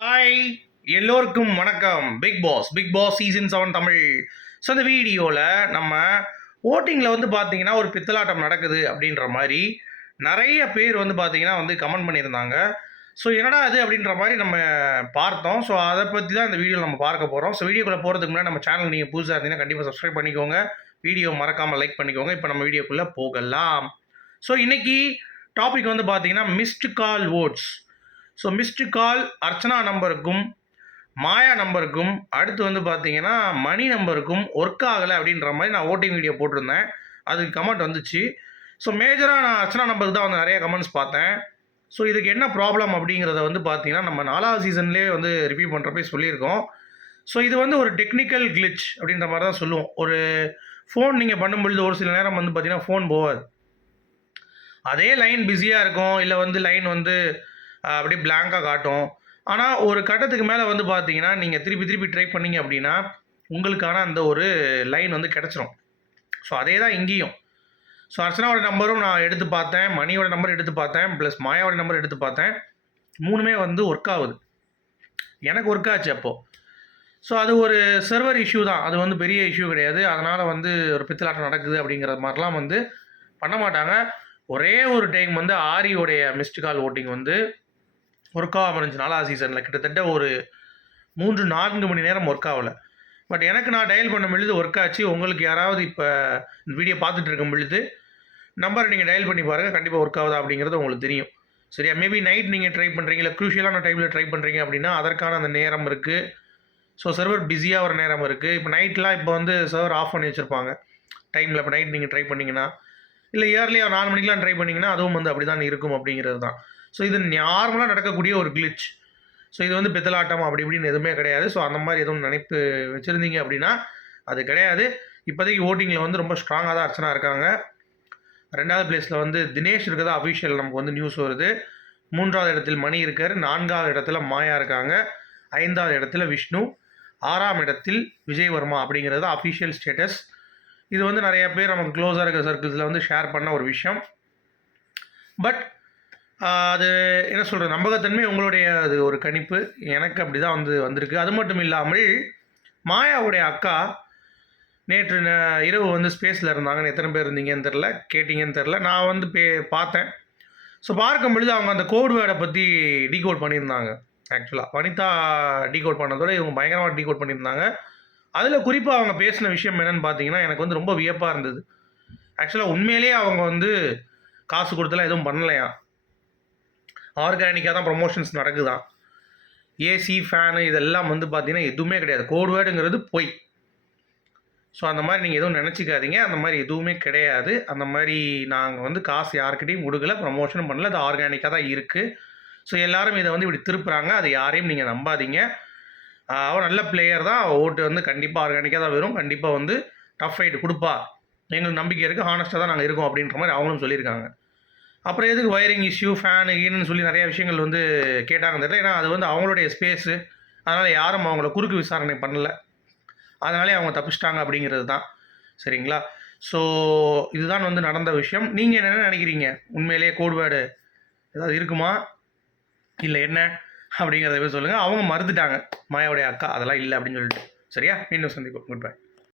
Hi எல்லோருக்கும் வணக்கம். Bigg Boss Bigg Boss season seven Tamil. So இந்த வீடியோவில் நம்ம ஓட்டிங்கில் வந்து பார்த்தீங்கன்னா ஒரு பித்தலாட்டம் நடக்குது அப்படின்ற மாதிரி நிறைய பேர் வந்து பார்த்தீங்கன்னா வந்து கமெண்ட் பண்ணியிருந்தாங்க. ஸோ என்னடா அது அப்படின்ற மாதிரி நம்ம பார்த்தோம். ஸோ அதை பற்றி தான் இந்த வீடியோ நம்ம பார்க்க போகிறோம் ஸோ வீடியோக்குள்ளே போகிறதுக்கு முன்னாடி நம்ம சேனல் நீங்கள் புதுசாக இருந்தீங்கன்னா கண்டிப்பாக சப்ஸ்கிரைப் பண்ணிக்கோங்க. வீடியோ மறக்காமல் லைக் பண்ணிக்கோங்க. இப்போ நம்ம வீடியோக்குள்ளே போகலாம். ஸோ இன்றைக்கி டாபிக் வந்து பார்த்தீங்கன்னா missed call votes so missed call Archana நம்பருக்கும் மாயா நம்பருக்கும் அடுத்து வந்து பார்த்தீங்கன்னா மணி நம்பருக்கும் ஒர்க் ஆகலை அப்படின்ற மாதிரி நான் ஓட்டிங் வீடியோ போட்டிருந்தேன். அதுக்கு கமெண்ட் வந்துச்சு. ஸோ மேஜராக நான் அர்ச்சனா நம்பருக்கு தான் வந்து நிறைய கமெண்ட்ஸ் பார்த்தேன். ஸோ இதுக்கு என்ன ப்ராப்ளம் அப்படிங்கிறத வந்து பார்த்தீங்கன்னா நம்ம நாலாவது சீசன்லேயே வந்து ரிவ்யூ பண்ணுறப்ப சொல்லியிருக்கோம். ஸோ இது வந்து ஒரு டெக்னிக்கல் கிளிச் அப்படின்ற மாதிரி தான் சொல்லுவோம். ஒரு ஃபோன் நீங்கள் பண்ணும்பொழுது ஒரு சில நேரம் வந்து பார்த்தீங்கன்னா ஃபோன் போகாது. அதே லைன் பிஸியாக இருக்கும். இல்லை வந்து லைன் வந்து அப்படியே பிளாங்காக காட்டும். ஆனால் ஒரு கட்டத்துக்கு மேலே வந்து பார்த்தீங்கன்னா நீங்கள் திருப்பி திருப்பி ட்ரை பண்ணீங்க அப்படின்னா உங்களுக்கான அந்த ஒரு லைன் வந்து கிடச்சிரும். ஸோ அதே தான் இங்கேயும். ஸோ அர்ச்சனாவோட நம்பரும் நான் எடுத்து பார்த்தேன் மணியோட நம்பர் எடுத்து பார்த்தேன் ப்ளஸ் மாயாவோட நம்பர் எடுத்து பார்த்தேன். மூணுமே வந்து ஒர்க் ஆகுது. எனக்கு ஒர்க் ஆச்சு அப்போது ஸோ அது ஒரு சர்வர் இஷ்யூ தான். அது வந்து பெரிய இஷ்யூ கிடையாது. அதனால் வந்து ஒரு பித்தலாட்டம் நடக்குது அப்படிங்கிற மாதிரிலாம் வந்து பண்ண மாட்டாங்க. ஒரே ஒரு டைம் வந்து ஆரியோடைய மிஸ்டு கால் ஓட்டிங் வந்து ஒர்க் ஆகாமல் இருந்துச்சு நாலாவது சீசனில் கிட்டத்தட்ட ஒரு மூன்று நான்கு மணி நேரம் ஒர்க் ஆகலை பட் எனக்கு நான் டயல் பண்ண பொழுது ஒர்க் ஆச்சு. உங்களுக்கு யாராவது இப்போ இந்த வீடியோ பார்த்துட்டு இருக்கும் பொழுது நம்பரை நீங்கள் டயல் பண்ணி பாருங்கள் கண்டிப்பாக ஒர்க் ஆகுதா அப்படிங்கிறது உங்களுக்கு தெரியும். சரியா? மேபி நைட் நீங்கள் ட்ரை பண்ணுறீங்க இல்லை க்ரூஷியலான டைமில் ட்ரை பண்ணுறீங்க அப்படின்னா அதற்கான அந்த நேரம் இருக்குது ஸோ சர்வர் பிஸியாக வர நேரம் இருக்குது இப்போ நைட்லாம் இப்போ வந்து சர்வர் ஆஃப் பண்ணி வச்சுருப்பாங்க. டைமில் இப்போ நைட் நீங்கள் ட்ரை பண்ணிங்கன்னா இல்லை இயர்லியாக நாலு மணிக்கெலாம் ட்ரை பண்ணிங்கன்னா அதுவும் வந்து அப்படி தான் இருக்கும் அப்படிங்கிறது தான். ஸோ இது நார்மலாக நடக்கக்கூடிய ஒரு கிளிச் ஸோ இது வந்து பித்தலாட்டம் அப்படி இப்படின்னு எதுவுமே கிடையாது. ஸோ அந்த மாதிரி எதுவும் நினைப்பு வச்சுருந்தீங்க அப்படின்னா அது கிடையாது. இப்போதைக்கு ஓட்டிங்கில் வந்து ரொம்ப ஸ்ட்ராங்காக தான் அர்ச்சனா இருக்காங்க. ரெண்டாவது பிளேஸில் வந்து தினேஷ் இருக்கிறதா அஃபிஷியல் நமக்கு வந்து நியூஸ் வருது. மூன்றாவது இடத்தில் மணி இருக்கார். நான்காவது இடத்துல மாயா இருக்காங்க. ஐந்தாவது இடத்துல விஷ்ணு. ஆறாம் இடத்தில் விஜய்வர்மா அப்படிங்கிறது அஃபிஷியல் ஸ்டேட்டஸ் இது வந்து நிறைய பேர் நமக்கு க்ளோஸாக இருக்கிற சர்க்கிள்ஸில் வந்து ஷேர் பண்ண ஒரு விஷயம். பட் அது என்ன சொல்கிறது நம்பகத்தன்மை உங்களுடைய அது ஒரு கணிப்பு. எனக்கு அப்படி தான் வந்து வந்திருக்கு. அது மட்டும் இல்லாமல் மாயாவுடைய அக்கா நேற்று இரவு வந்து ஸ்பேஸில் இருந்தாங்கன்னு எத்தனை பேர் இருந்தீங்கன்னு தெரில கேட்டிங்கன்னு தெரில நான் வந்து பே பார்த்தேன். ஸோ பார்க்கும் பொழுது அவங்க அந்த கோட் வேர்டை பற்றி டீகோட் பண்ணியிருந்தாங்க. ஆக்சுவலாக வனிதா டீகோட் பண்ணதோட இவங்க பயங்கரமாக டீகோட் பண்ணியிருந்தாங்க. அதில் குறிப்பாக அவங்க பேசின விஷயம் என்னன்னு பார்த்தீங்கன்னா எனக்கு வந்து ரொம்ப வியப்பாக இருந்தது. ஆக்சுவலாக உண்மையிலேயே அவங்க வந்து காசு கொடுத்தலாம் எதுவும் பண்ணலையா? ஆர்கானிக்காக தான் ப்ரொமோஷன்ஸ் நடக்குதான் ஏசி ஃபேனு இதெல்லாம் வந்து பார்த்தீங்கன்னா எதுவுமே கிடையாது. கோட் வேர்டுங்கிறது பொய். ஸோ அந்த மாதிரி நீங்கள் எதுவும் நினச்சிக்காதீங்க. அந்த மாதிரி எதுவுமே கிடையாது. அந்த மாதிரி நாங்கள் வந்து காசு யாருக்கிட்டையும் கொடுக்கல ப்ரமோஷனும் பண்ணல. அது ஆர்கானிக்காக தான் இருக்குது ஸோ எல்லோரும் இதை வந்து இப்படி திருப்புறாங்க. அதை யாரையும் நீங்கள் நம்பாதீங்க. அவன் நல்ல பிளேயர் தான். ஓட்டு வந்து கண்டிப்பாக ஆர்கானிக்காக தான் வரும். கண்டிப்பாக வந்து டஃப் ஃபைட் கொடுப்பா. எங்களுக்கு நம்பிக்கை இருக்குது ஹானஸ்ட்டாக தான் நாங்கள் இருக்கோம் அப்படின்ற மாதிரி அவங்களும் சொல்லியிருக்காங்க. அப்புறம் எதுக்கு வயரிங் இஷ்யூ ஃபேனு கீனு சொல்லி நிறைய விஷயங்கள் வந்து கேட்டாங்க தெரியல. ஏன்னா அது வந்து அவங்களுடைய ஸ்பேஸு அதனால் யாரும் அவங்கள குறுக்கு விசாரணை பண்ணலை. அதனாலே அவங்க தப்பிச்சிட்டாங்க அப்படிங்கிறது தான். சரிங்களா? ஸோ இதுதான் வந்து நடந்த விஷயம். நீங்கள் என்ன நினைக்கிறீங்க? உண்மையிலேயே கோட்வேர்டு ஏதாவது இருக்குமா? இல்லை என்ன? அப்படிங்கிறத போய் சொல்லுங்கள் அவங்க மறுத்துட்டாங்க. மாயாவுடைய அக்கா அதெல்லாம் இல்லை அப்படின்னு சொல்லிட்டு. சரியா? மீண்டும் சந்திப்போம். Good bye